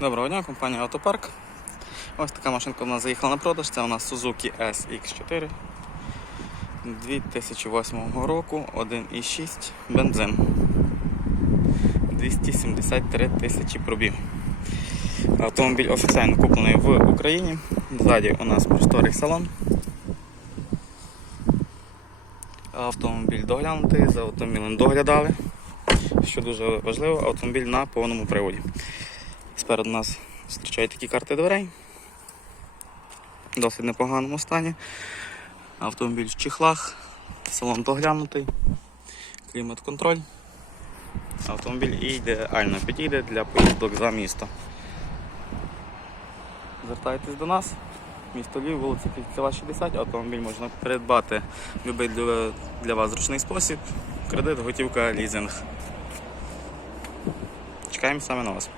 Доброго дня, компанія Автопарк. Ось така машинка у нас заїхала на продаж. Це у нас Suzuki SX4 2008 року, 1,6 бензин. 273 тисячі пробіг. Автомобіль офіційно куплений в Україні. Ззаді у нас просторий салон. Автомобіль доглянутий, за автомобілем доглядали. Що дуже важливо, автомобіль на повному приводі. Спереду нас зустрічають такі карти дверей. В досить непоганому стані. Автомобіль в чехлах, салон доглянутий, клімат-контроль. Автомобіль ідеально підійде для поїздок за місто. Звертайтесь до нас. Місто Львів, вулиця Кільцева, 60. Автомобіль можна придбати в будь-який для, для вас зручний спосіб. Кредит, готівка, лізинг. Чекаємо саме на вас.